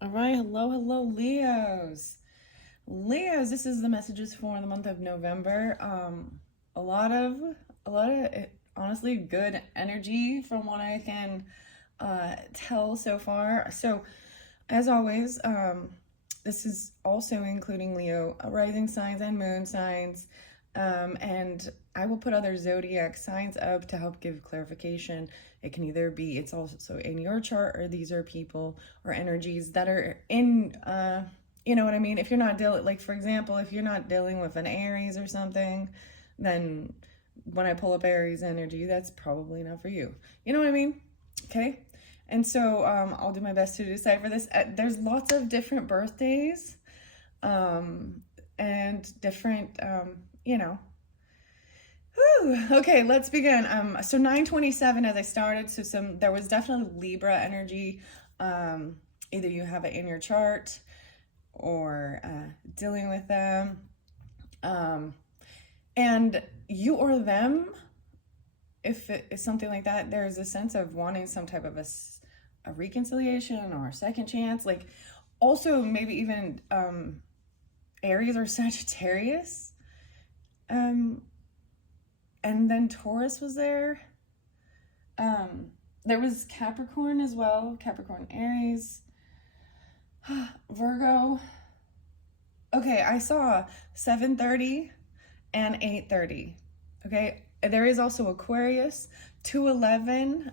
All right, hello, Leos. Leos, this is the messages for the month of November. A lot of, honestly good energy from what I can tell so far. So, as always, this is also including Leo rising signs and moon signs. And I will put other zodiac signs up to help give clarification. It can either be it's also in your chart, or these are people or energies that are in, you know what I mean? If you're not dealing, like for example, if you're not dealing with an Aries or something, then when I pull up Aries energy, that's probably not for you. You know what I mean? Okay. And so I'll do my best to decipher this. There's lots of different birthdays and different, you know. Whew. Okay, let's begin. So 927 as I started. So there was definitely Libra energy. Either you have it in your chart or dealing with them. And you or them, if it is something like that, there's a sense of wanting some type of a reconciliation or a second chance. Like also maybe even Aries or Sagittarius. And then Taurus was there. There was Capricorn as well. Capricorn, Aries, Virgo. Okay, I saw 7:30 and 8:30. Okay, there is also Aquarius, 2:11,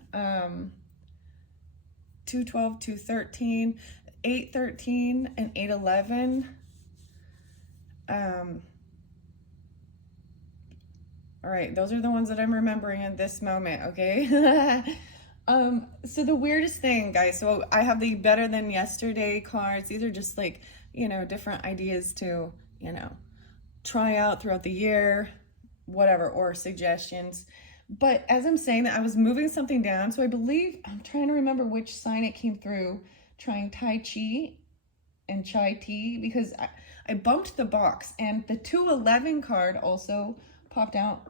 2:12, 2:13, 8:13, and 8:11. All right, those are the ones that I'm remembering in this moment, okay? So the weirdest thing, guys, so I have the better than yesterday cards. These are just like, different ideas to, try out throughout the year, whatever, or suggestions. But as I'm saying that, I was moving something down. So I believe, I'm trying to remember which sign it came through, trying Tai Chi and Chai Tea, because I bumped the box, and the 211 card also popped out,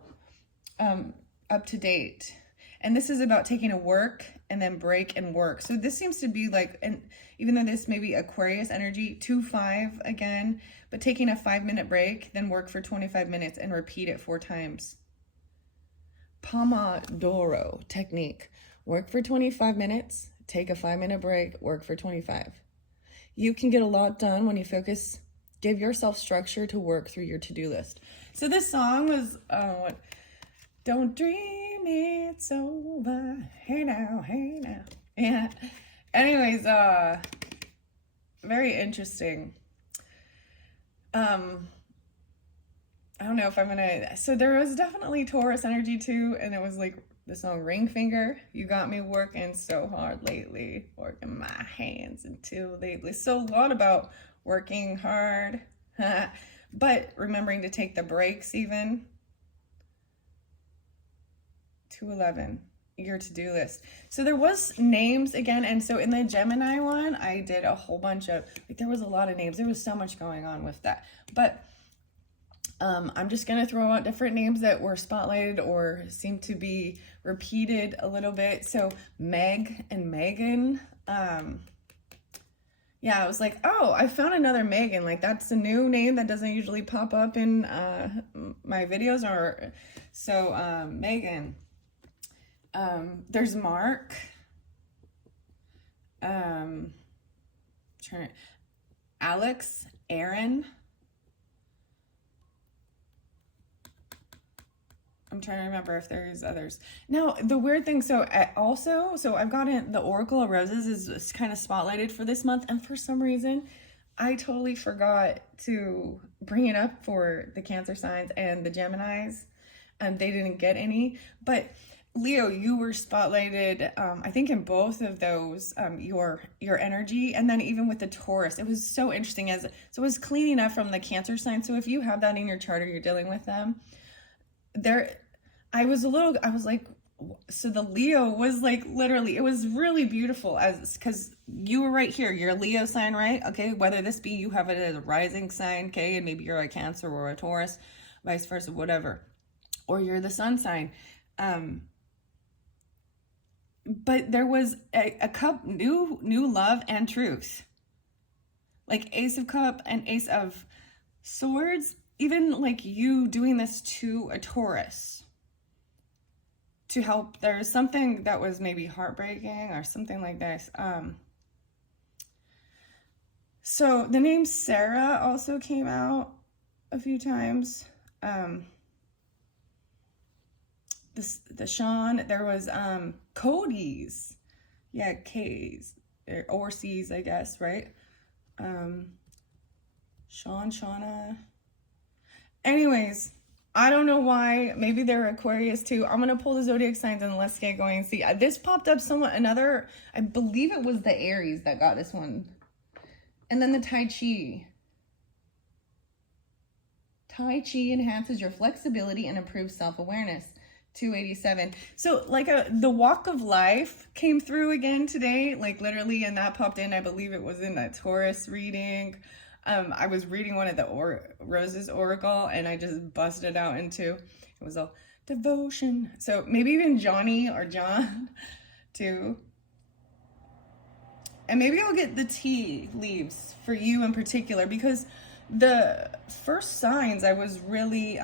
up to date. And this is about taking a work and then break and work. So this seems to be like, and even though this may be Aquarius energy, 2-5 again, but taking a 5-minute break, then work for 25 minutes and repeat it 4 times. Pomodoro technique. Work for 25 minutes, take a 5-minute break, work for 25. You can get a lot done when you focus. Give yourself structure to work through your to-do list. So this song was, don't dream it's over. Hey now, hey now. Yeah. Anyways, very interesting. I don't know if I'm gonna. So there was definitely Taurus energy too, and it was like the song Ring Finger. You got me working so hard lately, working my hands until lately. So a lot about working hard, but remembering to take the breaks even. 211, your to-do list. So there was names again, and so in the Gemini one, I did a whole bunch of, like, there was a lot of names. There was so much going on with that. But I'm just gonna throw out different names that were spotlighted or seem to be repeated a little bit. So Meg and Megan. Yeah, I was like, oh, I found another Megan. Like that's a new name that doesn't usually pop up in my videos. Or so Megan. There's Mark. Alex, Aaron. I'm trying to remember if there's others. Now, the weird thing, so I've gotten the Oracle of Roses is kind of spotlighted for this month, and for some reason, I totally forgot to bring it up for the Cancer signs and the Geminis, and they didn't get any. But Leo, you were spotlighted, I think in both of those, your energy, and then even with the Taurus, it was so interesting so it was cleaning up from the Cancer sign. So if you have that in your chart or you're dealing with them, I was like, so the Leo was like literally, it was really beautiful because you were right here. You're a Leo sign, right? Okay, whether this be you have it as a rising sign, okay, and maybe you're a Cancer or a Taurus, vice versa, whatever, or you're the sun sign. But there was a cup, new love and truth. like Ace of Cup and Ace of Swords, even like you doing this to a Taurus to help. There's something that was maybe heartbreaking or something like this. So the name Sarah also came out a few times. The Sean, there was Cody's, yeah, K's or C's, I guess, right? Sean, Shauna. Anyways, I don't know why. Maybe they're Aquarius too. I'm gonna pull the zodiac signs and let's get going. See, this popped up somewhat. Another, I believe it was the Aries that got this one, and then the Tai Chi. Tai Chi enhances your flexibility and improves self-awareness. 287. So like the walk of life came through again today, like literally, and that popped in. I believe it was in that Taurus reading. I was reading one of the Roses Oracle and I just busted out into, it was all devotion. So maybe even Johnny or John too. And maybe I'll get the tea leaves for you in particular, because the first signs I was really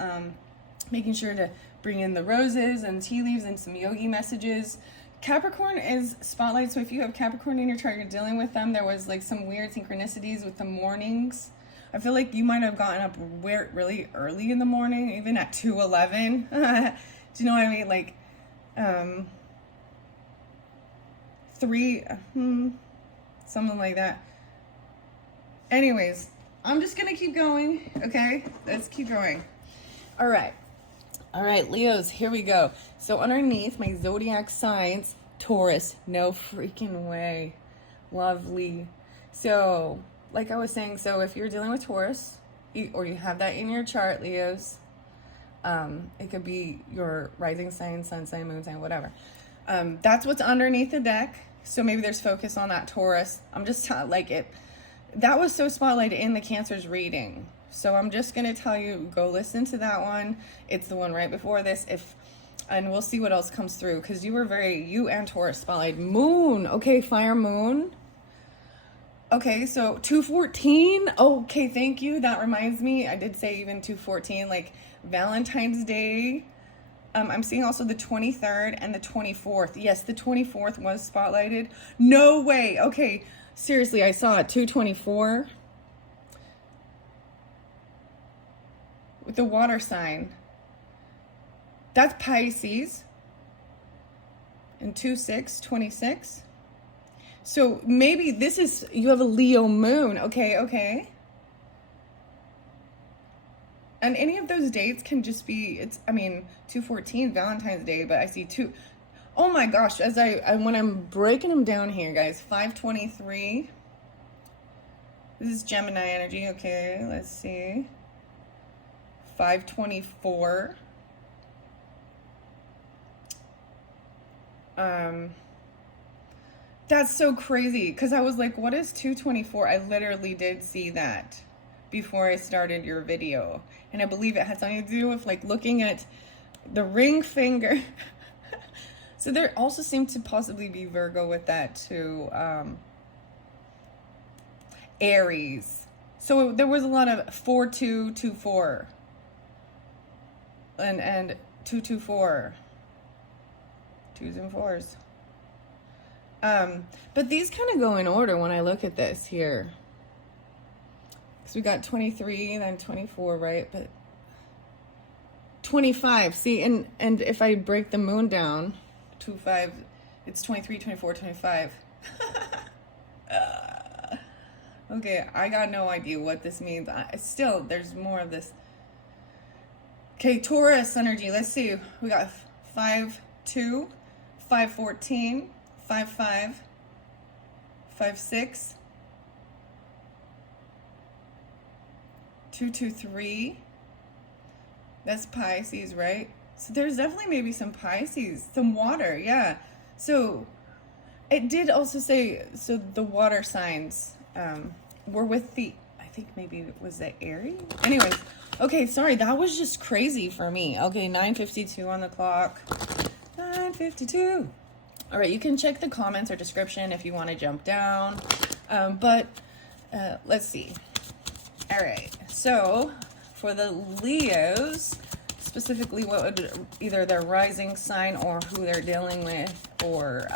making sure to bring in the roses and tea leaves and some yogi messages. Capricorn is spotlight, so if you have Capricorn in your chart, you're dealing with them. There was like some weird synchronicities with the mornings. I feel like you might have gotten up really early in the morning, even at 2:11. Do you know what I mean? Like 3, something like that. Anyways, I'm just gonna keep going, okay? Let's keep going. All right, Leos, here we go. So underneath my zodiac signs, Taurus, no freaking way. Lovely. So, like I was saying, so if you're dealing with Taurus, or you have that in your chart, Leos, it could be your rising sign, sun sign, moon sign, whatever. That's what's underneath the deck. So maybe there's focus on that Taurus. I'm just like it. That was so spotlighted in the Cancer's reading. So I'm just going to tell you, go listen to that one. It's the one right before this. And we'll see what else comes through. Because you and Taurus spotlight. Moon. Okay, fire moon. Okay, so 214. Okay, thank you. That reminds me. I did say even 214, like Valentine's Day. I'm seeing also the 23rd and the 24th. Yes, the 24th was spotlighted. No way. Okay, seriously, I saw it. 224. With the water sign. That's Pisces. And 26. So maybe this is, you have a Leo moon. Okay. And any of those dates can just be, 214, Valentine's Day, but I see two. Oh my gosh, when I'm breaking them down here, guys, 523. This is Gemini energy. Okay, let's see. 524. That's so crazy, because I was like, what is 224? I literally did see that before I started your video. And I believe it has something to do with like looking at the ring finger. So there also seemed to possibly be Virgo with that too. Aries. So there was a lot of 4224 and 224. 2s and 4s. But these kind of go in order when I look at this here. Because we got 23, then 24, right? But 25, see, and if I break the moon down, 25, it's 23, 24, 25. Okay, I got no idea what this means. Still, there's more of this. Okay, Taurus energy, let's see. We got 5-2, 5-14, 5-5, 5-6, 2-2-3. That's Pisces, right? So there's definitely maybe some Pisces, some water, yeah. So it did also say, so the water signs were with the, I think maybe it was the Aries? Anyways, okay, sorry, that was just crazy for me. Okay, 9:52 on the clock. 9:52. All right, you can check the comments or description if you want to jump down. But Let's see. All right. So for the Leos, specifically what would either their rising sign or who they're dealing with, or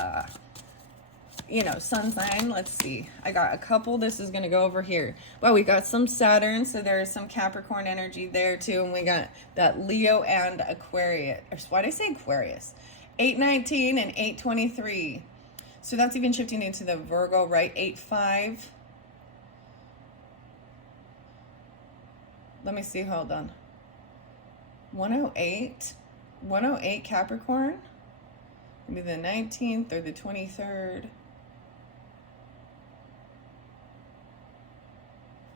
sun sign. Let's see. I got a couple. This is going to go over here. Well, we got some Saturn, so there's some Capricorn energy there too. And we got that Leo and Aquarius. Why did I say Aquarius? 819 and 823. So that's even shifting into the Virgo, right? 85. Let me see. Hold on. 108. 108 Capricorn. Maybe the 19th or the 23rd.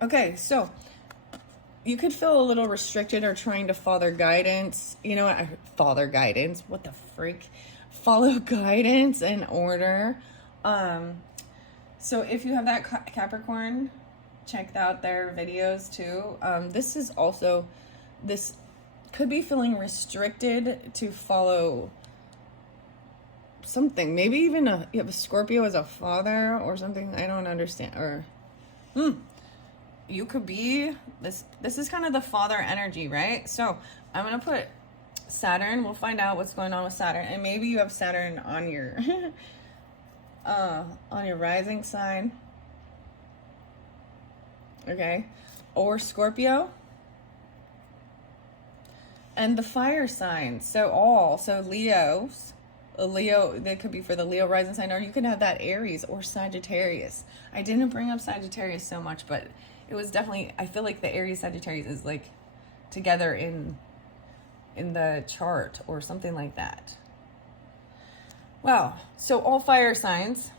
Okay, so you could feel a little restricted or trying to follow guidance. You know what? Follow guidance. What the freak? Follow guidance and order. So if you have that Capricorn, check out their videos too. This could be feeling restricted to follow something. Maybe even you have a Scorpio as a father or something. I don't understand. Or you could be this is kind of the father energy, right? So I'm gonna put Saturn. We'll find out what's going on with Saturn, and maybe you have Saturn on your on your rising sign, okay, or Scorpio, and the fire signs. So Leos. Leo, that could be for the Leo rising sign, or you could have that Aries or Sagittarius. I didn't bring up Sagittarius so much, but it was definitely, I feel like the Aries Sagittarius is like together in the chart or something like that. Wow. So all fire signs,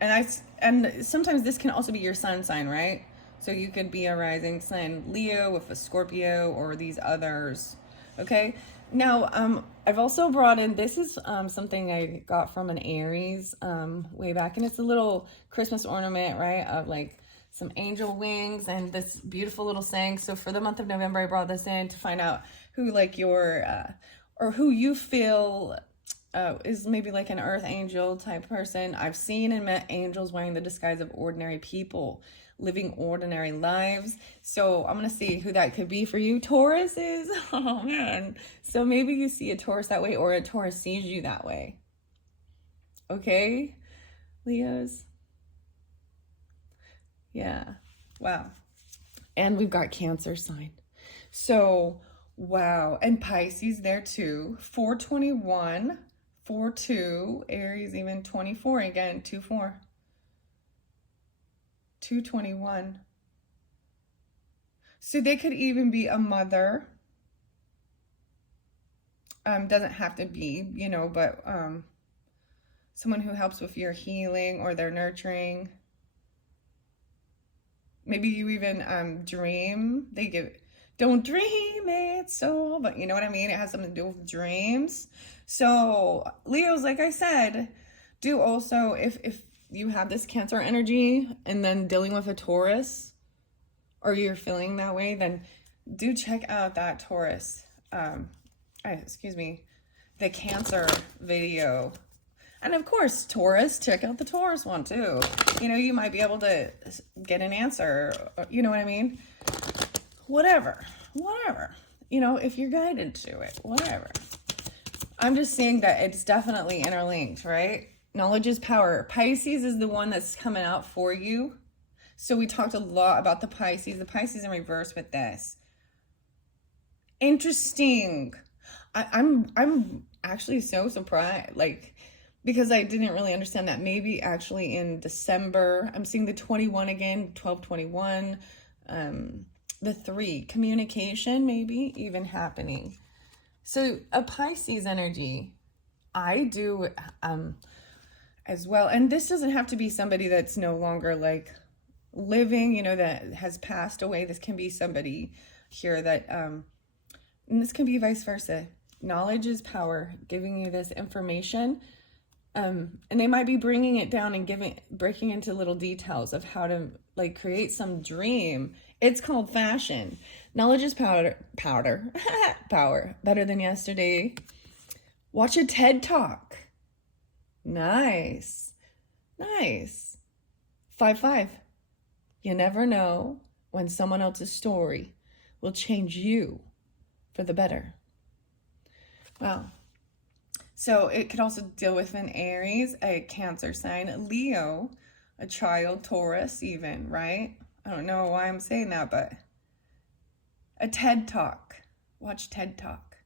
and sometimes this can also be your sun sign, right? So you could be a rising sign Leo with a Scorpio or these others. Okay. Now, I've also brought in, this is something I got from an Aries way back, and it's a little Christmas ornament, right, of like some angel wings and this beautiful little saying. So for the month of November, I brought this in to find out who like your, or who you feel is maybe like an earth angel type person. I've seen and met angels wearing the disguise of ordinary people, living ordinary lives. So I'm going to see who that could be for you. Taurus is, oh man. So maybe you see a Taurus that way, or a Taurus sees you that way. Okay, Leos. Yeah. Wow. And we've got Cancer sign. So, wow. And Pisces there too. 421, 42, Aries even 24 again, 24. 221. So they could even be a mother. Doesn't have to be, but someone who helps with your healing or their nurturing. Maybe you even dream. They give, don't dream it so, but you know what I mean? It has something to do with dreams. So Leos, like I said, do also, if you have this Cancer energy and then dealing with a Taurus, or you're feeling that way, then do check out that Taurus, the Cancer video. And of course, Taurus, check out the Taurus one too. You might be able to get an answer, you know what I mean? Whatever, if you're guided to it, whatever. I'm just saying that it's definitely interlinked, right? Knowledge is power. Pisces is the one that's coming out for you. So we talked a lot about the Pisces in reverse with this. Interesting. I'm actually so surprised, because I didn't really understand that. Maybe actually in December, I'm seeing the 21 again, 1221, the 3, communication maybe even happening. So a Pisces energy, I do as well. And this doesn't have to be somebody that's no longer living, that has passed away. This can be somebody here that, and this can be vice versa. Knowledge is power, giving you this information. And they might be bringing it down and breaking into little details of how to create some dream. It's called fashion. Knowledge is power, power, better than yesterday. Watch a TED Talk. Nice. 5-5. You never know when someone else's story will change you for the better. Wow. So it could also deal with an Aries, a Cancer sign, Leo, a child, Taurus even, right? I don't know why I'm saying that, but a TED Talk. Watch TED Talk.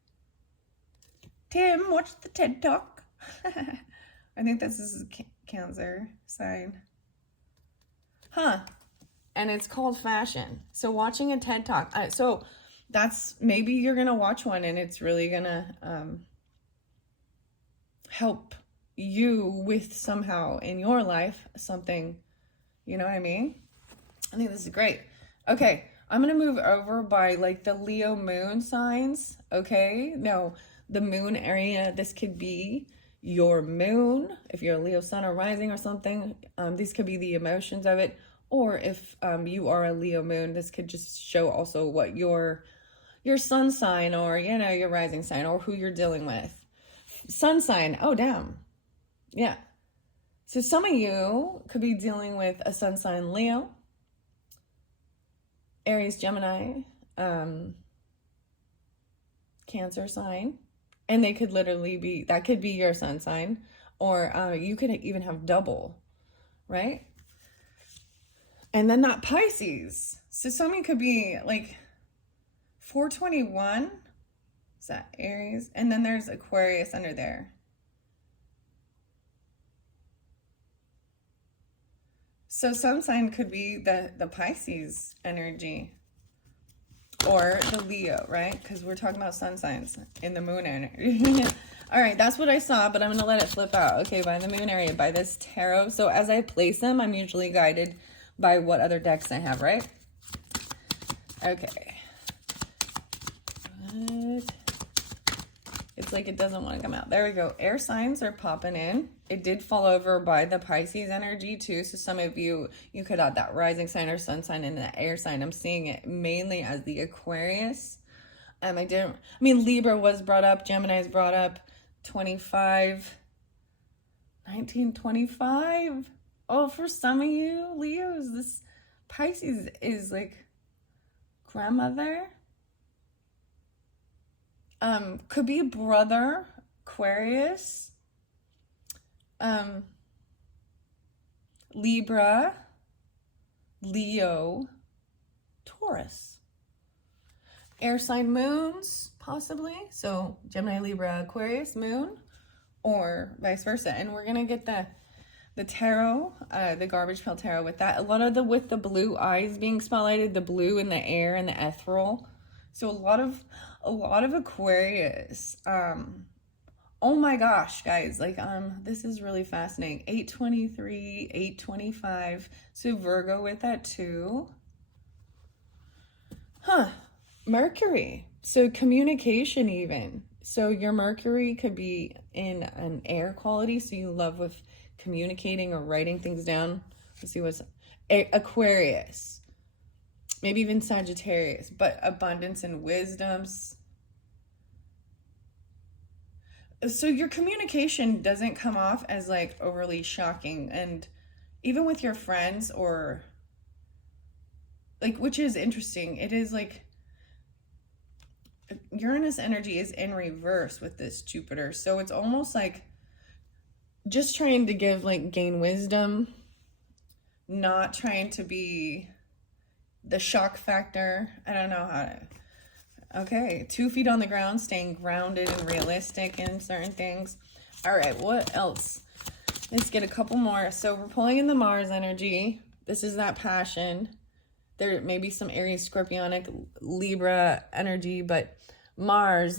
Tim, watch the TED Talk. I think this is a Cancer sign. Huh. And it's called fashion. So watching a TED Talk. So that's, maybe you're going to watch one and it's really going to help you with somehow in your life something, you know what I mean? I think this is great. Okay, I'm going to move over by like the Leo moon signs, okay? Now, the moon area, this could be your moon, if you're a Leo sun or rising or something. These could be the emotions of it. Or if you are a Leo moon, this could just show also what your sun sign or, you know, your rising sign or who you're dealing with. Sun sign, oh damn. Yeah. So some of you could be dealing with a sun sign Leo, Aries, Gemini, Cancer sign. And they could literally be, that could be your sun sign. Or you could even have double, right? And then that Pisces. So something could be like 421. Is that Aries? And then there's Aquarius under there. So some sign could be the Pisces energy. Or the Leo, right? Because we're talking about sun signs in the moon energy. All right, that's what I saw, but I'm going to let it flip out. Okay, by the moon area, by this tarot. So as I place them, I'm usually guided by what other decks I have, right? Okay. Good. It's like it doesn't want to come out. There we go. Air signs are popping in. It did fall over by the Pisces energy too. So some of you could add that rising sign or sun sign in the air sign. I'm seeing it mainly as the Aquarius. Libra was brought up. Gemini is brought up. 1925. Oh, for some of you Leos, this Pisces is like grandmother. Could be brother, Aquarius, Libra, Leo, Taurus. Air sign moons, possibly. So Gemini, Libra, Aquarius, moon, or vice versa. And we're going to get the tarot, the garbage pail tarot with that. A lot of with the blue eyes being spotlighted, the blue in the air and the ethereal. So a lot of Aquarius. Oh my gosh, guys, like this is really fascinating. 823, 825. So Virgo with that too. Huh. Mercury. So communication even. So your Mercury could be in an air quality, so you love with communicating or writing things down. Let's see what's Aquarius. Maybe even Sagittarius, but abundance and wisdoms. So your communication doesn't come off as like overly shocking, and even with your friends or like, which is interesting. It is like Uranus energy is in reverse with this Jupiter. So it's almost like just trying to gain wisdom, not trying to be the shock factor. I don't know how to. Okay, 2 feet on the ground, staying grounded and realistic in certain things. All right, what else? Let's get a couple more. So we're pulling in the Mars energy. This is that passion. There may be some Aries, Scorpionic, Libra energy, but Mars,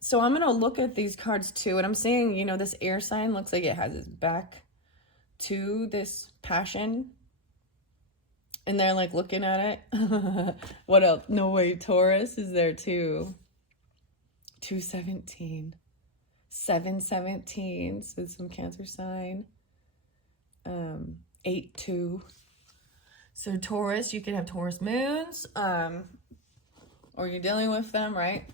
so I'm going to look at these cards too. And I'm saying, this air sign looks like it has its back to this passion. And they're looking at it. What else? No way, Taurus is there too. 217. 717. So some Cancer sign. 8-2. So Taurus, you can have Taurus moons. Or you're dealing with them, right?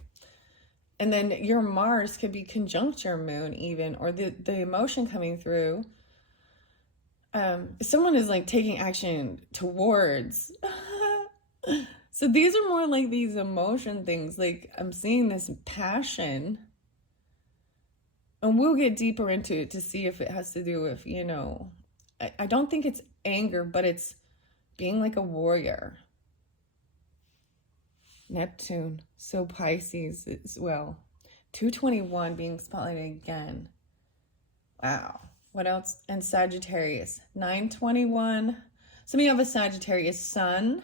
And then your Mars could be conjunct your moon even. Or the emotion coming through. someone is like taking action towards. So these are more like these emotion things. Like I'm seeing this passion, and we'll get deeper into it to see if it has to do with, I don't think it's anger, but it's being like a warrior. Neptune, so Pisces as well. 221 being spotlighted again. Wow. What else? And Sagittarius, 921. Some of you have a Sagittarius sun,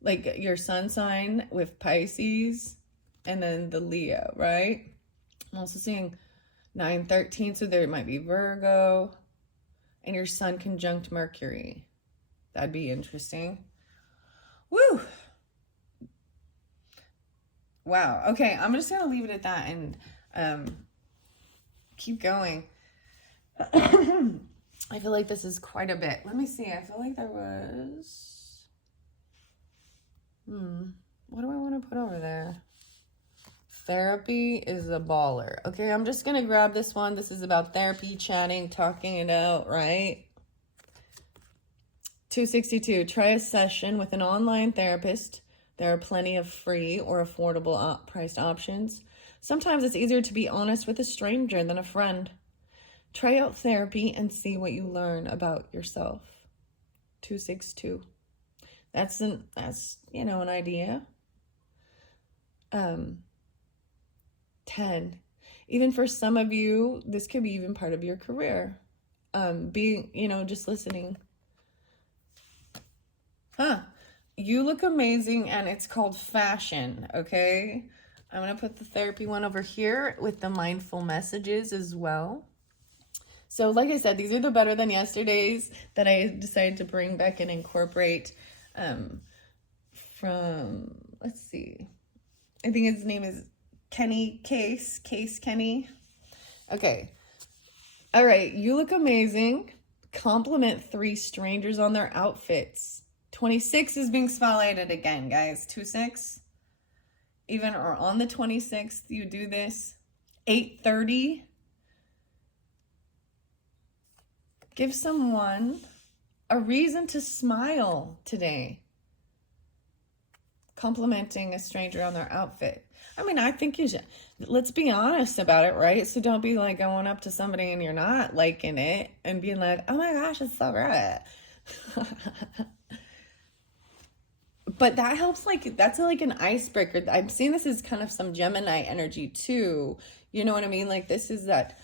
like your sun sign with Pisces, and then the Leo, right? I'm also seeing 913, so there might be Virgo, and your sun conjunct Mercury. That'd be interesting. Woo! Wow. Okay, I'm just gonna leave it at that and keep going. I feel like this is quite a bit. Let me see. I feel like there was... What do I want to put over there? Therapy is a baller. Okay, I'm just going to grab this one. This is about therapy, chatting, talking it out, right? 262. Try a session with an online therapist. There are plenty of free or affordable priced options. Sometimes it's easier to be honest with a stranger than a friend. Try out therapy and see what you learn about yourself. 262. That's an idea. 10. Even for some of you, this could be even part of your career. Being, just listening. You look amazing, and it's called fashion, okay? I'm going to put the therapy one over here with the mindful messages as well. So like I said, these are the better than yesterdays that I decided to bring back and incorporate from, let's see, I think his name is Kenny Case Kenny. Okay. All right. You look amazing. Compliment 3 strangers on their outfits. 26 is being spotlighted again, guys. 26. Even or on the 26th, you do this. 8:30. Give someone a reason to smile today. Complimenting a stranger on their outfit. I mean, I think you should, let's be honest about it, right? So don't be like going up to somebody and you're not liking it and being like, oh my gosh, it's so great. But that helps, that's like an icebreaker. I'm seeing this as kind of some Gemini energy too. You know what I mean? Like this is that,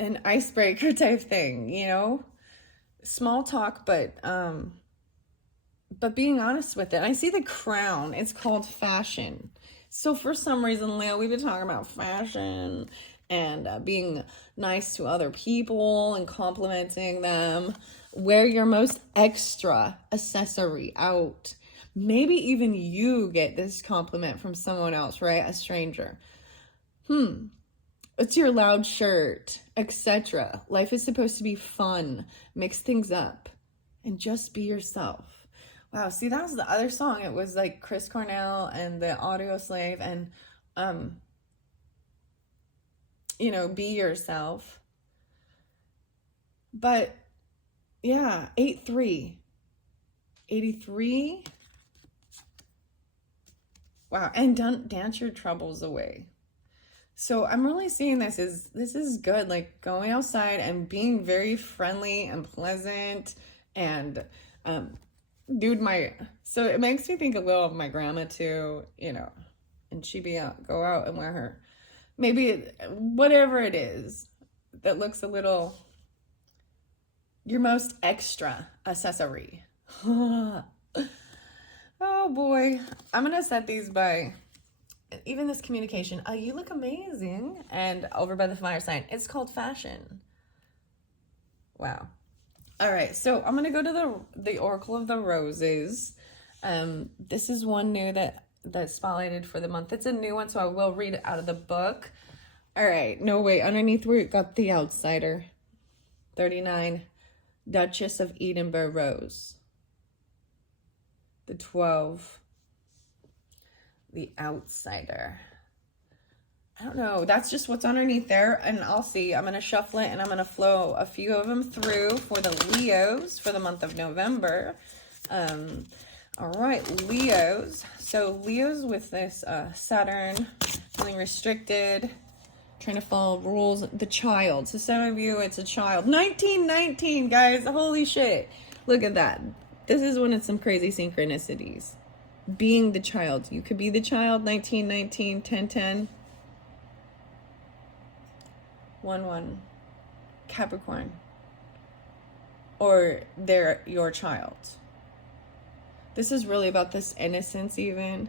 an icebreaker type thing, small talk, but being honest with it. I see the crown. It's called fashion. So for some reason, Leo, we've been talking about fashion and being nice to other people and complimenting them. Wear your most extra accessory out. Maybe even you get this compliment from someone else, right? A stranger. It's your loud shirt, etc. Life is supposed to be fun. Mix things up and just be yourself. Wow, see, that was the other song. It was like Chris Cornell and the Audio Slave and, be yourself. But, yeah, 8-3. 83. Wow, and dance your troubles away. So I'm really seeing this is good, like going outside and being very friendly and pleasant and, so it makes me think a little of my grandma too, and she'd go out and wear her, maybe whatever it is that looks a little, your most extra accessory. Oh boy. I'm going to set these by, even this communication. Oh, you look amazing. And over by the fire sign, it's called fashion. Wow. All right, so I'm gonna go to the Oracle of the Roses. This is one new that's spotlighted for the month. It's a new one, so I will read it out of the book. All right, no wait. Underneath we got the Outsider. 39, Duchess of Edinburgh Rose. The 12, the Outsider. I don't know. That's just what's underneath there. And I'll see. I'm going to shuffle it and I'm going to flow a few of them through for the Leos for the month of November. All right, Leos. So Leos with this Saturn, feeling restricted, trying to follow rules. The child. So some of you, it's a child. 1919, guys. Holy shit. Look at that. This is when it's some crazy synchronicities. Being the child. You could be the child. 1919, 1010. 1-1. Capricorn. Or they're your child. This is really about this innocence even.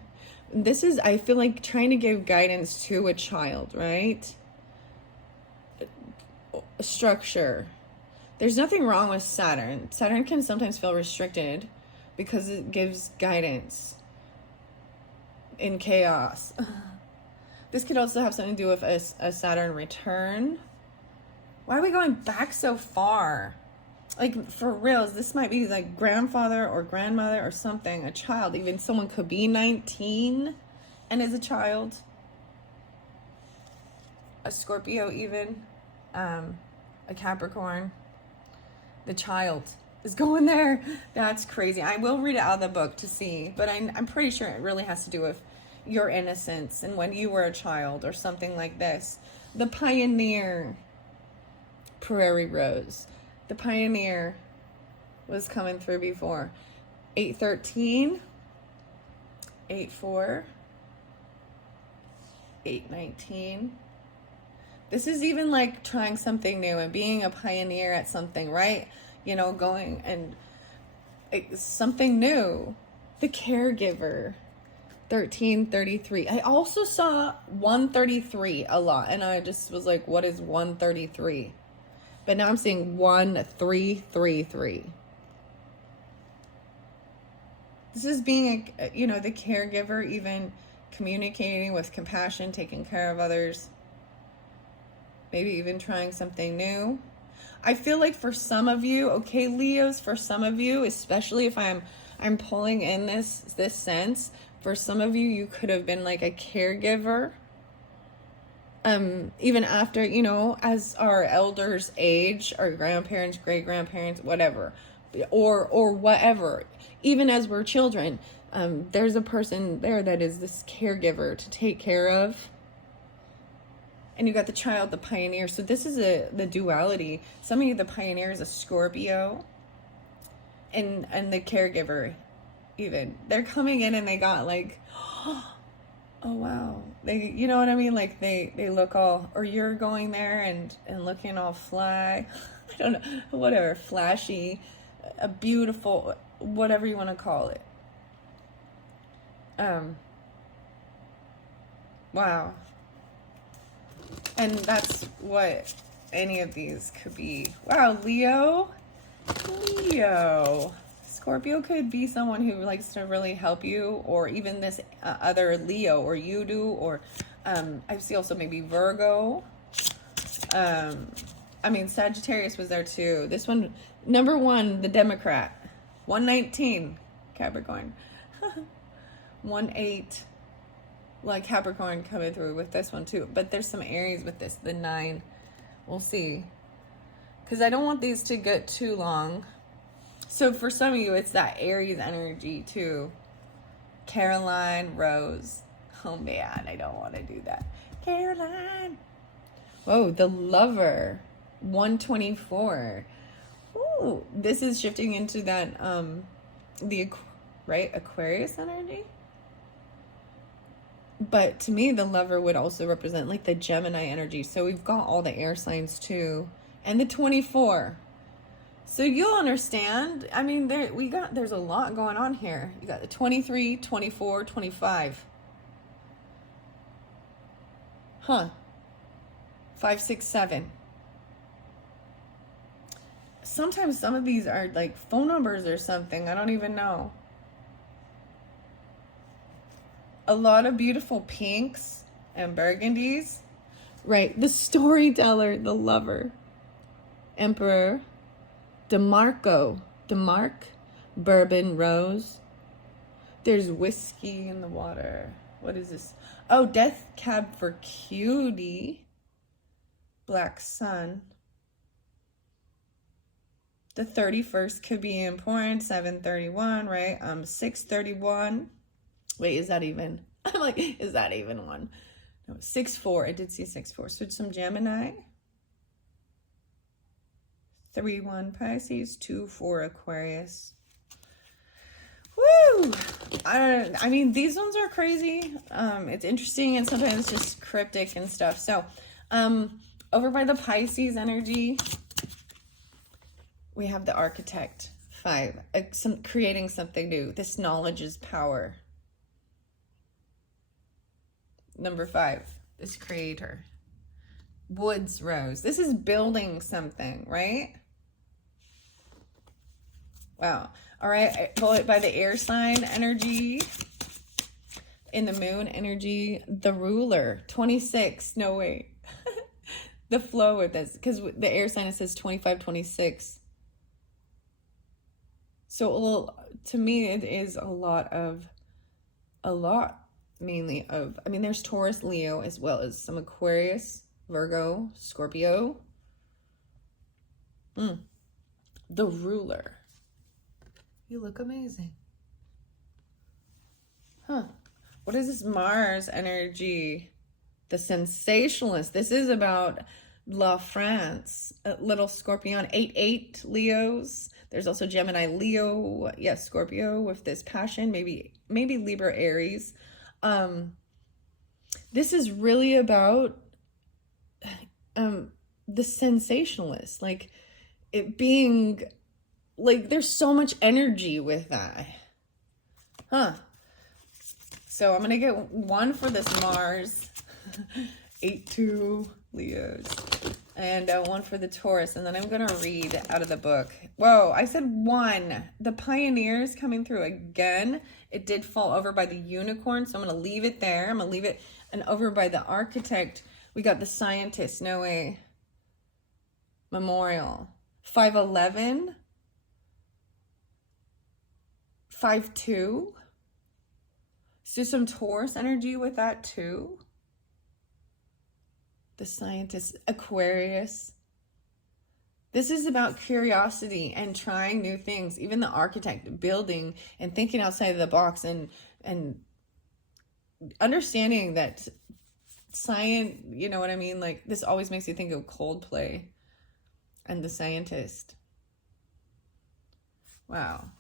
This is, I feel like, trying to give guidance to a child, right? Structure. There's nothing wrong with Saturn. Saturn can sometimes feel restricted because it gives guidance in chaos. This could also have something to do with a Saturn return. Why are we going back so far? Like, for reals, this might be like grandfather or grandmother or something, a child. Even someone could be 19 and is a child. A Scorpio even. A Capricorn. The child is going there. That's crazy. I will read it out of the book to see, but I'm pretty sure it really has to do with your innocence and when you were a child or something like this. The pioneer. Prairie Rose. The pioneer was coming through before. 813, 84, 819. This is even like trying something new and being a pioneer at something, right? You know, going and something new. The caregiver. 1333. I also saw 133 a lot, and I just was like, what is 133? But now I'm seeing 1333. This is being a, you know, the caregiver, even communicating with compassion, taking care of others, maybe even trying something new. I feel like for some of you, okay, Leos, for some of you, especially if I'm pulling in this sense, for some of you, you could have been like a caregiver. Even after, you know, as our elders age, our grandparents, great grandparents, whatever, or whatever, even as we're children, there's a person there that is this caregiver to take care of. And you got the child, the pioneer. So this is the duality. Some of you, the pioneer is a Scorpio, and the caregiver, even they're coming in and they got like, oh wow, they, you know what I mean, like they look all, or you're going there and looking all fly, I don't know, whatever, flashy, a beautiful, whatever you want to call it. Wow. And that's what any of these could be. Wow, Leo. Scorpio could be someone who likes to really help you, or even this other Leo, or you do, or I see also maybe Virgo. I mean, Sagittarius was there too. This one, number 1, the Democrat. 119, Capricorn. 18, like Capricorn coming through with this one too. But there's some Aries with this, the 9. We'll see. Because I don't want these to get too long. So for some of you, it's that Aries energy too. Caroline, Rose. Oh man, I don't want to do that. Caroline. Whoa, the Lover. 124. Ooh, this is shifting into that, right, Aquarius energy. But to me, the Lover would also represent like the Gemini energy. So we've got all the air signs too. And the 24. So you'll understand. I mean, there's a lot going on here. You got the 23, 24, 25. Huh. 5, 6, 7. Sometimes some of these are like phone numbers or something. I don't even know. A lot of beautiful pinks and burgundies. Right. The storyteller, the Lover. Emperor. DeMarco, bourbon, rose. There's whiskey in the water. What is this? Oh, Death Cab for Cutie. Black Sun. The 31st could be important. 7/31, right? 6/31. Wait, is that even? I'm like, is that even one? No, 6/4. I did see 6/4. So some Gemini. 3/1 Pisces. 2/4 Aquarius. Woo! I mean, these ones are crazy. It's interesting and sometimes it's just cryptic and stuff. So, over by the Pisces energy, we have the Architect 5, creating something new. This knowledge is power. Number 5, this Creator. Woods Rose. This is building something, right? Wow. All right. Bullet by the air sign energy. In the moon energy, the Ruler. 26. No, wait. The flow with this. Because the air sign, it says 25, 26. So to me, it is a lot mainly of, I mean, there's Taurus, Leo, as well as some Aquarius, Virgo, Scorpio. The Ruler. You look amazing. Huh. What is this Mars energy? The Sensationalist. This is about La France. Little Scorpion. 8/8 Leos. There's also Gemini, Leo. Yes, Scorpio with this passion. Maybe Libra, Aries. This is really about the sensationalist. Like it being... Like, there's so much energy with that. Huh. So I'm going to get 1 for this Mars. 8/2 Leos. And 1 for the Taurus. And then I'm going to read out of the book. Whoa, I said 1. The Pioneers coming through again. It did fall over by the Unicorn. So I'm going to leave it there. I'm going to leave it. And over by the Architect, we got the Scientist. No way. Memorial. 5/11. 5/2. So some Taurus energy with that too. The Scientist, Aquarius. This is about curiosity and trying new things. Even the Architect, building and thinking outside of the box and understanding that science, you know what I mean? Like this always makes you think of Coldplay and the Scientist. Wow.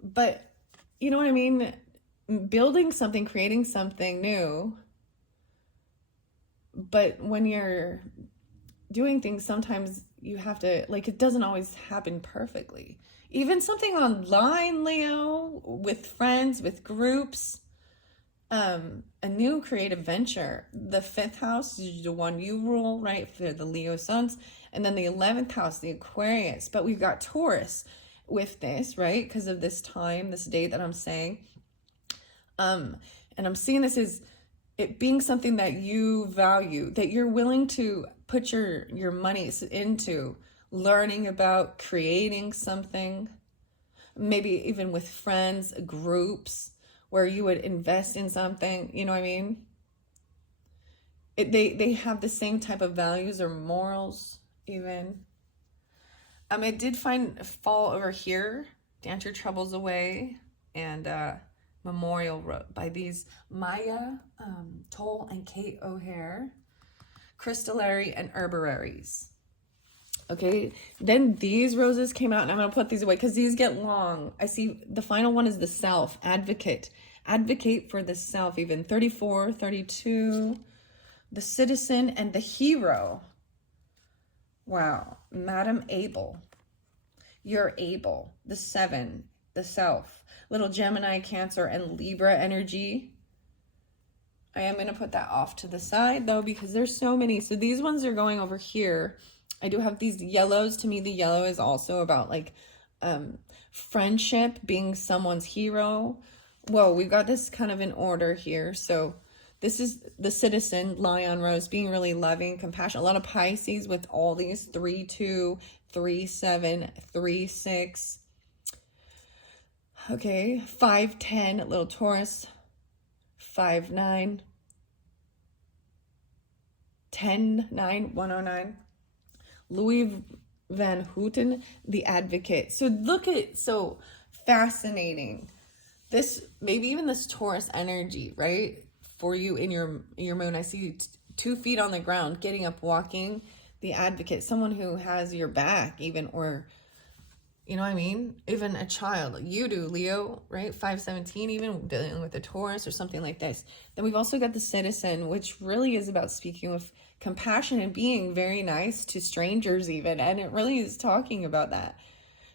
But you know what I mean? Building something, creating something new. But when you're doing things, sometimes you have to, like, it doesn't always happen perfectly. Even something online, Leo, with friends, with groups, a new creative venture. The 5th house is the one you rule, right? For the Leo suns. And then the 11th house, the Aquarius. But we've got Taurus with this, right? Because of this time, this date that I'm saying. And I'm seeing this as it being something that you value, that you're willing to put your money into, learning about, creating something, maybe even with friends, groups, where you would invest in something, you know what I mean? They have the same type of values or morals, even. It did fall over here, Dance Your Troubles Away, and Memorial Road by these Maya Toll and Kate O'Hare, Crystallary and Herberaries. Okay, then these roses came out, and I'm going to put these away because these get long. I see the final one is the Self, Advocate. Advocate for the self, even 34, 32, the Citizen, and the Hero. Wow. Madam Able. You're able. The 7, the Self. Little Gemini, Cancer, and Libra energy. I am going to put that off to the side, though, because there's so many. So these ones are going over here. I do have these yellows. To me, the yellow is also about, like, friendship, being someone's hero. Whoa, we've got this kind of in order here. So this is the Citizen, Lion Rose, being really loving, compassionate. A lot of Pisces with all these 3/2, 3/7, 3/6. Okay, 5/10, little Taurus, 5/9. 109. Louis Van Houten, The Advocate. So fascinating. This, maybe even this Taurus energy, right? For you in your moon. I see 2 feet on the ground, getting up, walking. The Advocate, someone who has your back even, or, you know what I mean? Even a child. You do, Leo, right? 517, even dealing with a Taurus or something like this. Then we've also got the Citizen, which really is about speaking with compassion and being very nice to strangers even. And it really is talking about that.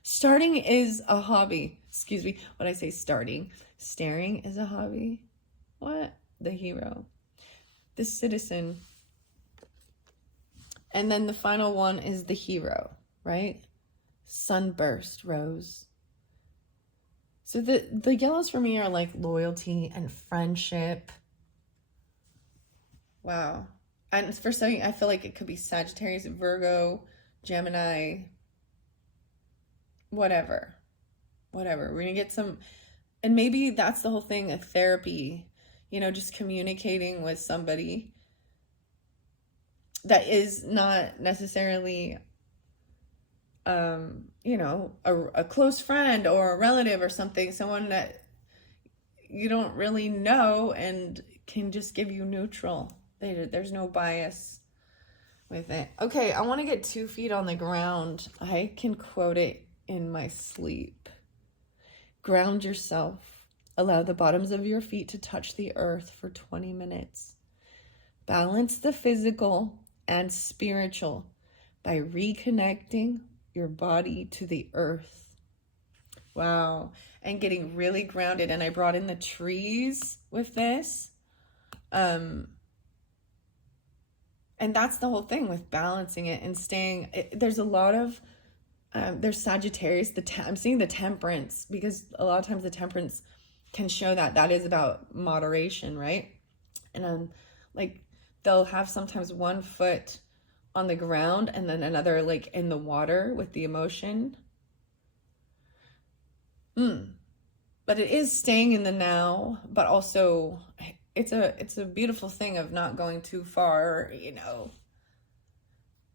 Starting is a hobby. Excuse me, when I say starting. Staring is a hobby. What? The Hero. The Citizen. And then the final one is the Hero, right? Sunburst Rose. So the yellows for me are like loyalty and friendship. Wow. And for some, I feel like it could be Sagittarius, Virgo, Gemini, whatever. We're gonna get some, and maybe that's the whole thing, a therapy, you know, just communicating with somebody that is not necessarily you know, a close friend or a relative or something, someone that you don't really know and can just give you neutral. There's no bias with it. Okay, I want to get 2 feet on the ground. I can quote it in my sleep. Ground yourself. Allow the bottoms of your feet to touch the earth for 20 minutes. Balance the physical and spiritual by reconnecting your body to the earth. Wow. And getting really grounded. And I brought in the trees with this. And that's the whole thing with balancing it and staying. There's a lot of, there's Sagittarius. I'm seeing the Temperance, because a lot of times the Temperance can show that is about moderation, right? And like they'll have sometimes 1 foot on the ground and then another like in the water with the emotion. But it is staying in the now, but also it's a beautiful thing of not going too far, you know.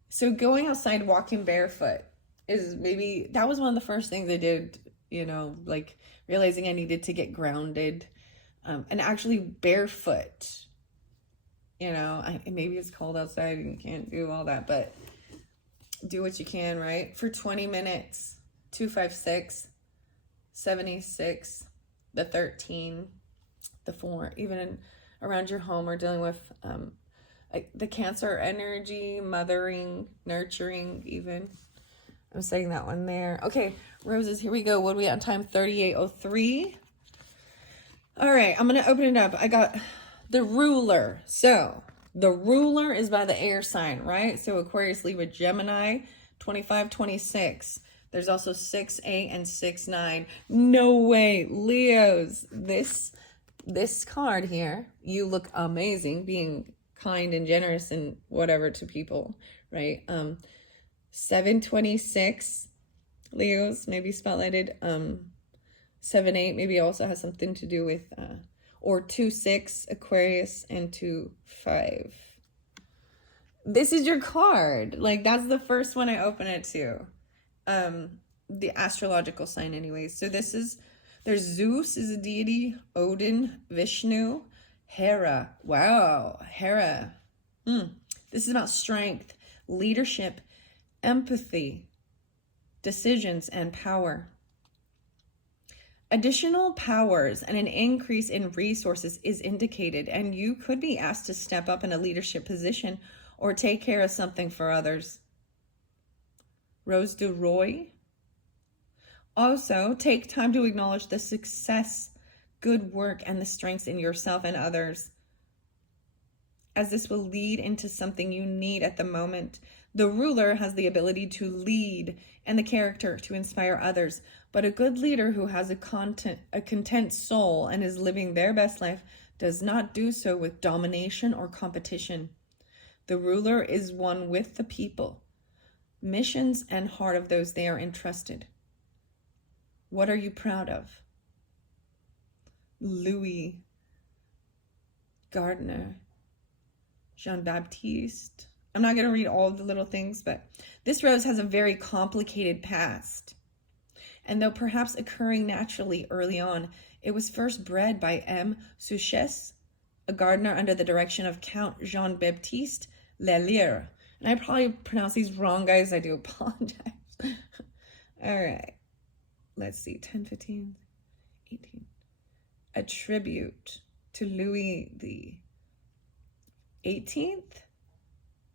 So going outside, walking barefoot is maybe, that was one of the first things I did, you know, like realizing I needed to get grounded, and actually barefoot. You know, maybe it's cold outside and you can't do all that, but do what you can, right? For 20 minutes, 256, 76, the 13, the 4, even around your home or dealing with the Cancer energy, mothering, nurturing even. I'm saying that one there. Okay, roses, here we go. What are we at on time? 38:03. All right, I'm going to open it up. I got the Ruler. So the Ruler is by the air sign, right? So Aquarius, Libra, Gemini, 25, 26. There's also 6-8 and 6-9. No way, Leos. This card here, you look amazing, being kind and generous and whatever to people, right? 726, Leos, maybe spotlighted. 7-8 maybe also has something to do with or 2-6 Aquarius and 2-5. This is your card. Like, that's the first one I open it to. The astrological sign anyways. So there's Zeus is a deity, Odin, Vishnu, Hera. Wow, Hera. This is about strength, leadership, empathy, decisions, and power. Additional powers and an increase in resources is indicated, and you could be asked to step up in a leadership position or take care of something for others. Rose de Roy. Also, take time to acknowledge the success, good work, and the strengths in yourself and others, as this will lead into something you need at the moment. The Ruler has the ability to lead and the character to inspire others, but a good leader who has a content soul and is living their best life does not do so with domination or competition. The Ruler is one with the people, missions, and heart of those they are entrusted. What are you proud of? Louis Gardner. Jean-Baptiste. I'm not going to read all the little things, but this rose has a very complicated past. And though perhaps occurring naturally early on, it was first bred by M. Suches, a gardener under the direction of Count Jean-Baptiste Lellier. And I probably pronounce these wrong, guys. I do apologize. All right. Let's see. 10, 15, 18. A tribute to Louis the 18th?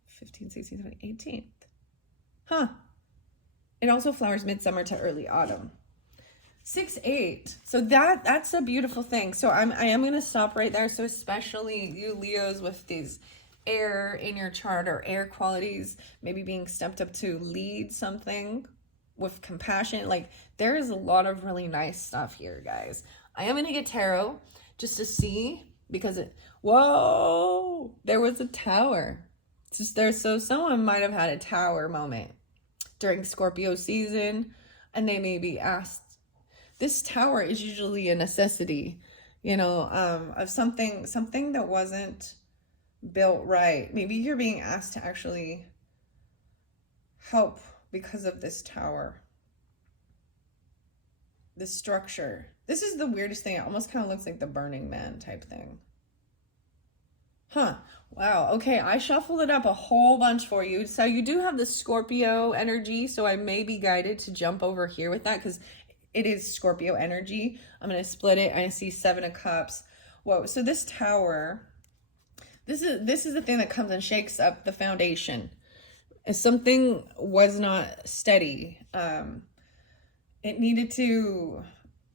15, 16, 17, 18th. Huh. It also flowers midsummer to early autumn. 6-8. So that's a beautiful thing. So I am going to stop right there. So especially you Leos with these air in your chart or air qualities, maybe being stepped up to lead something with compassion. Like there is a lot of really nice stuff here, guys. I am going to get tarot just to see because whoa, there was a tower. It's just there. So someone might have had a tower moment during Scorpio season and they may be asked. This tower is usually a necessity, of something that wasn't built right. Maybe you're being asked to actually help because of this tower, this structure. This is the weirdest thing. It almost kind of looks like the Burning Man type thing. Huh. Wow. Okay. I shuffled it up a whole bunch for you. So you do have the Scorpio energy. So I may be guided to jump over here with that because it is Scorpio energy. I'm going to split it. I see 7 of Cups. Whoa. So this tower, this is the thing that comes and shakes up the foundation. If something was not steady, it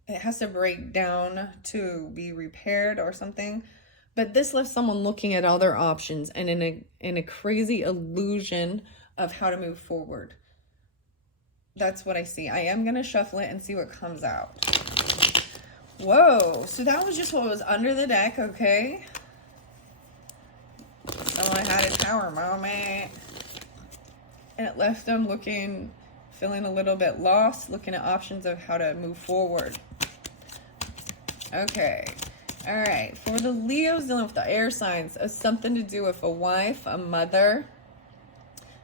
has to break down to be repaired or something. But this left someone looking at all their options and in a crazy illusion of how to move forward. That's what I see. I am going to shuffle it and see what comes out. Whoa. So that was just what was under the deck, okay? Someone had a tower moment. And it left them feeling a little bit lost, looking at options of how to move forward. Okay. All right. For the Leos dealing with the air signs, it's something to do with a wife, a mother,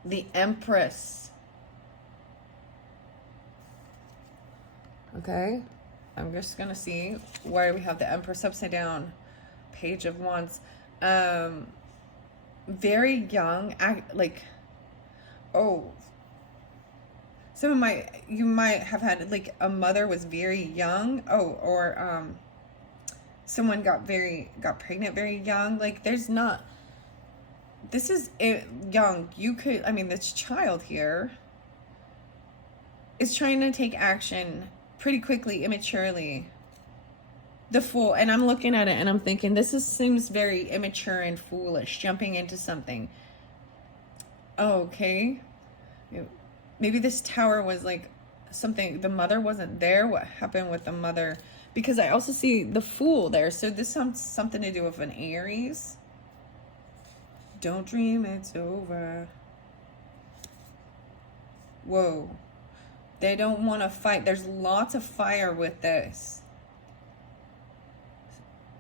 the Empress. Okay. I'm just going to see why we have the Empress upside down. Page of Wands. Very young, you might have had like a mother was very young. Or someone got pregnant very young. Like this is young. This child here is trying to take action pretty quickly, immaturely. The Fool, and I'm looking at it and I'm thinking seems very immature and foolish, jumping into something. Okay. Maybe this tower was like something, the mother wasn't there. What happened with the mother? Because I also see the Fool there. So this sounds something to do with an Aries. Don't dream it's over. Whoa. They don't want to fight. There's lots of fire with this.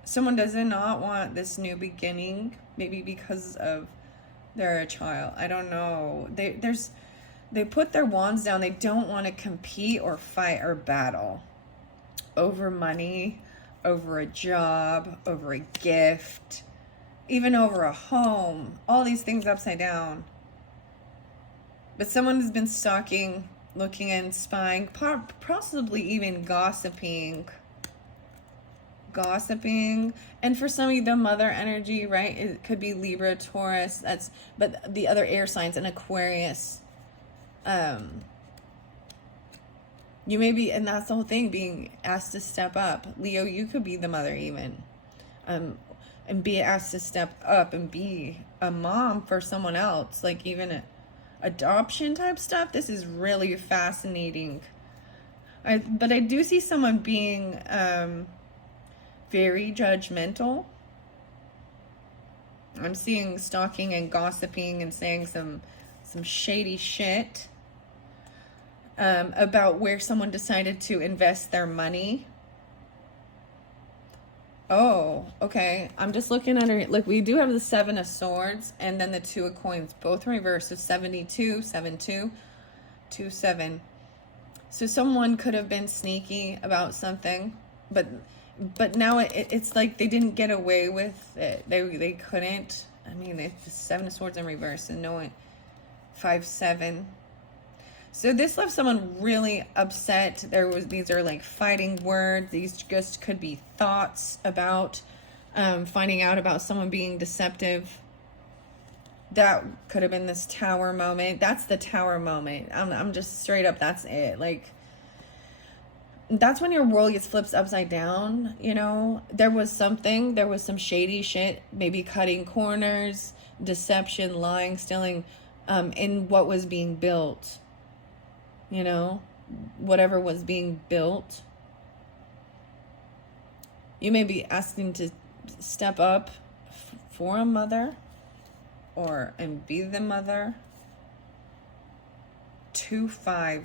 Someone does not want this new beginning, maybe because of they're a child. I don't know. They put their wands down. They don't want to compete or fight or battle over money, over a job, over a gift, even over a home. All these things upside down. But someone has been stalking, looking and spying, possibly even gossiping. And for some of you, the mother energy, right? It could be Libra, Taurus. But the other air signs, and Aquarius. You may be, and that's the whole thing, being asked to step up. Leo, you could be the mother even, and be asked to step up and be a mom for someone else, like even adoption type stuff. This is really fascinating. But I do see someone being very judgmental. I'm seeing stalking and gossiping and saying some shady shit about where someone decided to invest their money. Oh, okay. I'm just looking under. Look, we do have the Seven of Swords and then the Two of Coins, both in reverse. So 72, 72, 27. So someone could have been sneaky about something, but now it's like they didn't get away with it. They couldn't. I mean, it's the Seven of Swords in reverse, and no one 5-7. So this left someone really upset. These are like fighting words. These just could be thoughts about finding out about someone being deceptive. That could have been this Tower moment. That's the Tower moment. I'm just straight up, that's it. Like, that's when your world gets flipped upside down, you know? There was some shady shit, maybe cutting corners, deception, lying, stealing, in what was being built. You know, whatever was being built. You may be asking to step up for a mother and be the mother. 2-5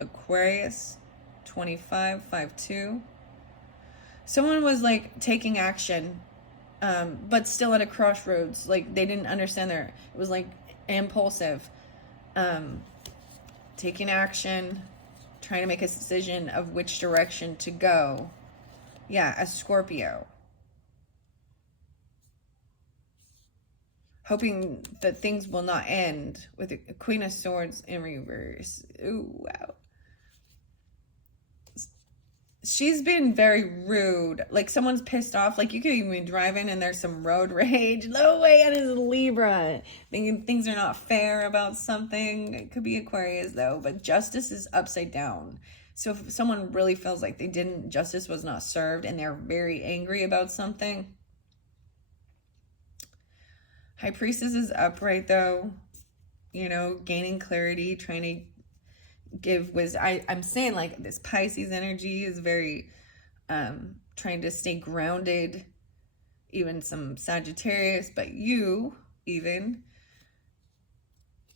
Aquarius, 25, 5-2. Someone was like taking action, but still at a crossroads. Like they didn't understand it was like impulsive. Taking action, trying to make a decision of which direction to go. Yeah, a Scorpio. Hoping that things will not end with a Queen of Swords in reverse. Ooh, wow. She's been very rude. Like someone's pissed off. Like you could even be driving and there's some road rage. No way, it is Libra. Thinking things are not fair about something. It could be Aquarius though, but justice is upside down. So if someone really feels like justice was not served and they're very angry about something. High Priestess is upright though. You know, gaining clarity, trying to give wisdom. I'm saying like this Pisces energy is very trying to stay grounded, even some Sagittarius, but you even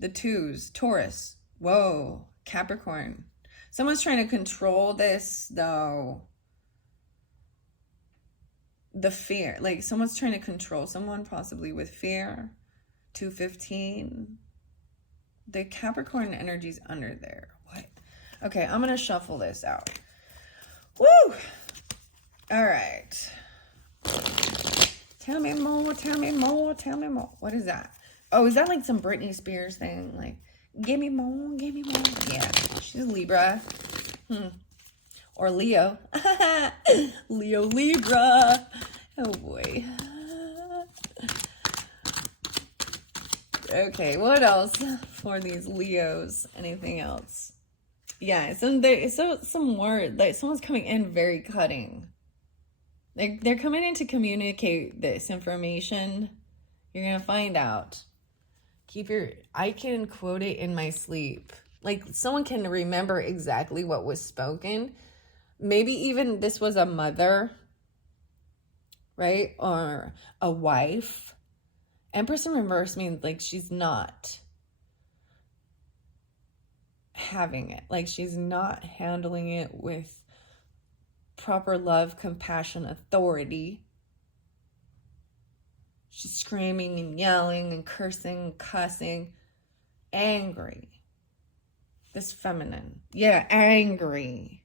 the twos, Taurus, whoa, Capricorn. Someone's trying to control this though. The fear, like someone's trying to control someone possibly with fear. 215. The Capricorn energy's under there. What? Okay, I'm gonna shuffle this out. Woo! All right. Tell me more, tell me more, tell me more. What is that? Oh, is that like some Britney Spears thing? Like, give me more, give me more. Yeah, she's Libra. Or Leo. Leo, Libra. Oh boy. Okay, what else for these Leos? Anything else? Yeah, some word, like someone's coming in very cutting. They're coming in to communicate this information. You're gonna find out. I can quote it in my sleep. Like someone can remember exactly what was spoken. Maybe even this was a mother, right? Or a wife. Empress in reverse means like she's not having it. Like she's not handling it with proper love, compassion, authority. She's screaming and yelling and cursing and cussing. Angry. This feminine. Yeah, angry.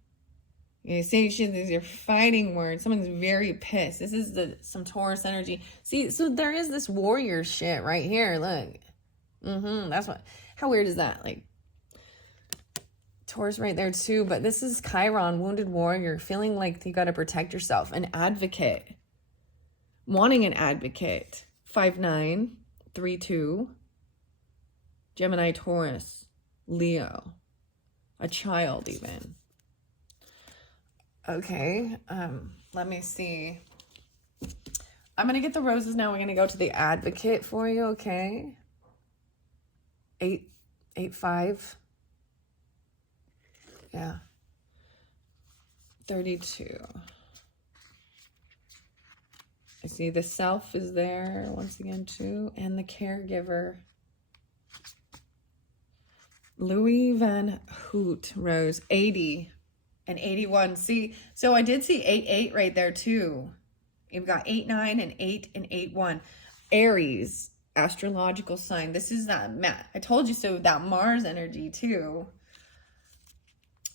You see, these are fighting words. Someone's very pissed. This is some Taurus energy. See, so there is this warrior shit right here. Look. That's what. How weird is that? Like, Taurus right there too. But this is Chiron, wounded warrior, feeling like you got to protect yourself. An advocate. Wanting an advocate. 5-9, 3-2. Gemini, Taurus, Leo. A child even. Okay, let me see. I'm going to get the roses now. We're going to go to the advocate for you, okay? 8-5. Yeah. 32. I see the self is there once again too, and the caregiver. Louis Van Hoot Rose, 80 and 81. See, so I did see 88 right there too. You've got 8-9 and 8 and 8-1. Aries, astrological sign. This is that, I told you so, that Mars energy too.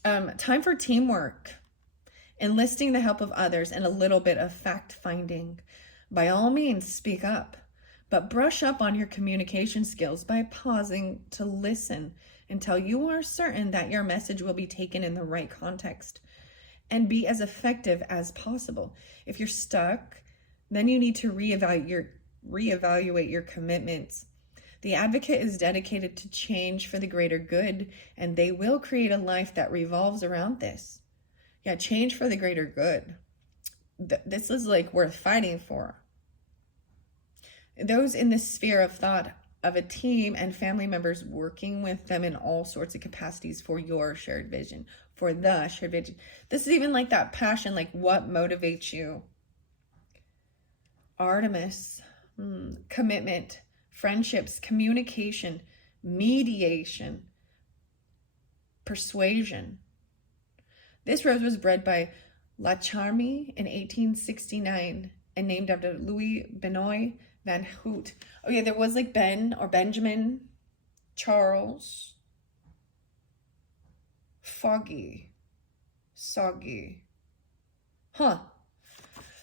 Time for teamwork, enlisting the help of others, and a little bit of fact-finding. By all means, speak up, but brush up on your communication skills by pausing to listen until you are certain that your message will be taken in the right context, and be as effective as possible. If you're stuck, then you need to reevaluate your commitments. The advocate is dedicated to change for the greater good, and they will create a life that revolves around this. Yeah, change for the greater good. This is like worth fighting for. Those in the sphere of thought of a team and family members working with them in all sorts of capacities for your shared vision, for the shared vision. This is even like that passion, like what motivates you. Artemis, commitment, friendships, communication, mediation, persuasion. This rose was bred by La Charme in 1869 and named after Louis Benoit Van Hout. Oh yeah, there was like Ben or Benjamin Charles Foggy. Soggy. Huh.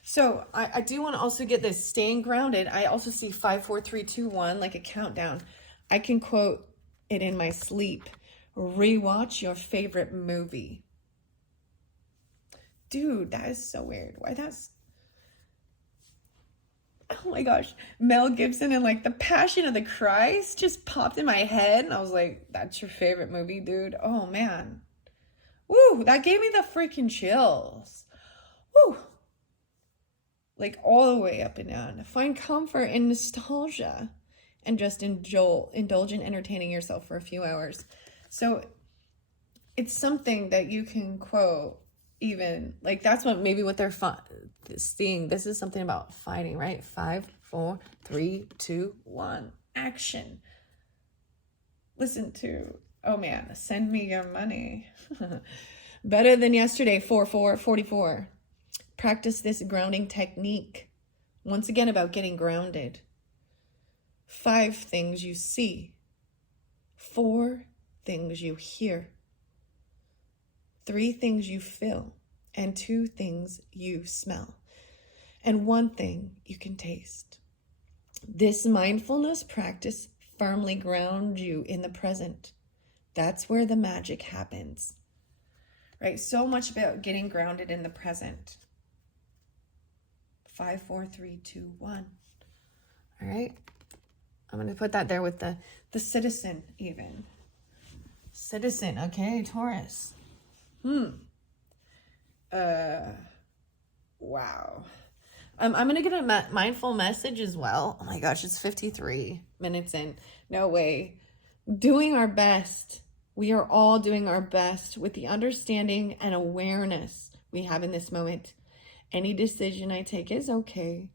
So I do want to also get this staying grounded. I also see 5, 4, 3, 2, 1, like a countdown. I can quote it in my sleep. Rewatch your favorite movie. Dude, that is so weird. Why that's... Oh my gosh. Mel Gibson and like The Passion of the Christ just popped in my head. And I was like, that's your favorite movie, dude? Oh man. Woo, that gave me the freaking chills. Woo. Like all the way up and down. Find comfort in nostalgia and just indulge in entertaining yourself for a few hours. So it's something that you can quote even. Like that's what maybe what they're seeing. This is something about fighting, right? 5, 4, 3, 2, 1. Action. Listen to, oh man, send me your money. Better than yesterday, 4, 4, 44. Practice this grounding technique. Once again, about getting grounded. 5 things you see. 4 things you hear. 3 things you feel. And 2 things you smell. And 1 thing you can taste. This mindfulness practice firmly grounds you in the present. That's where the magic happens. Right? So much about getting grounded in the present. 5, 4, 3, 2, 1. All right. I'm going to put that there with the citizen even. Citizen. Okay, Taurus. Wow. I'm going to get a mindful message as well. Oh my gosh, it's 53 minutes in. No way. Doing our best. We are all doing our best with the understanding and awareness we have in this moment. Any decision I take is okay.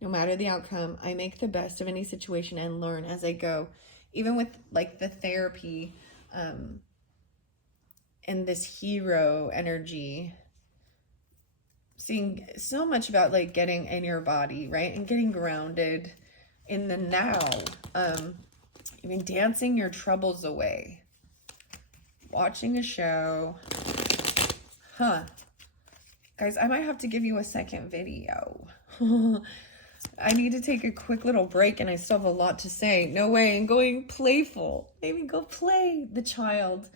No matter the outcome, I make the best of any situation and learn as I go. Even with like the therapy and this hero energy, seeing so much about like getting in your body, right? And getting grounded in the now. Even dancing your troubles away. Watching a show. Guys, I might have to give you a second video. I need to take a quick little break and I still have a lot to say. No way, I'm going playful. Maybe go play the child.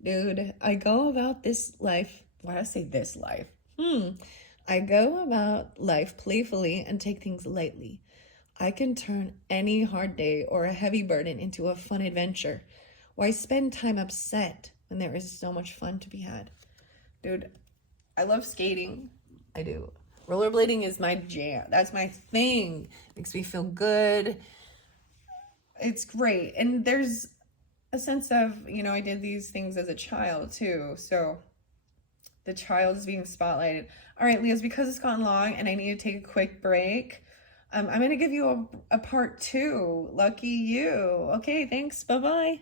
Dude, I go about this life. Why do I say this life? I go about life playfully and take things lightly. I can turn any hard day or a heavy burden into a fun adventure. Why spend time upset when there is so much fun to be had? Dude, I love skating. I do. Rollerblading is my jam. That's my thing. Makes me feel good. It's great. And there's a sense of, you know, I did these things as a child too. So the child is being spotlighted. All right, Leos, because it's gone long and I need to take a quick break, I'm going to give you a part 2. Lucky you. Okay, thanks. Bye-bye.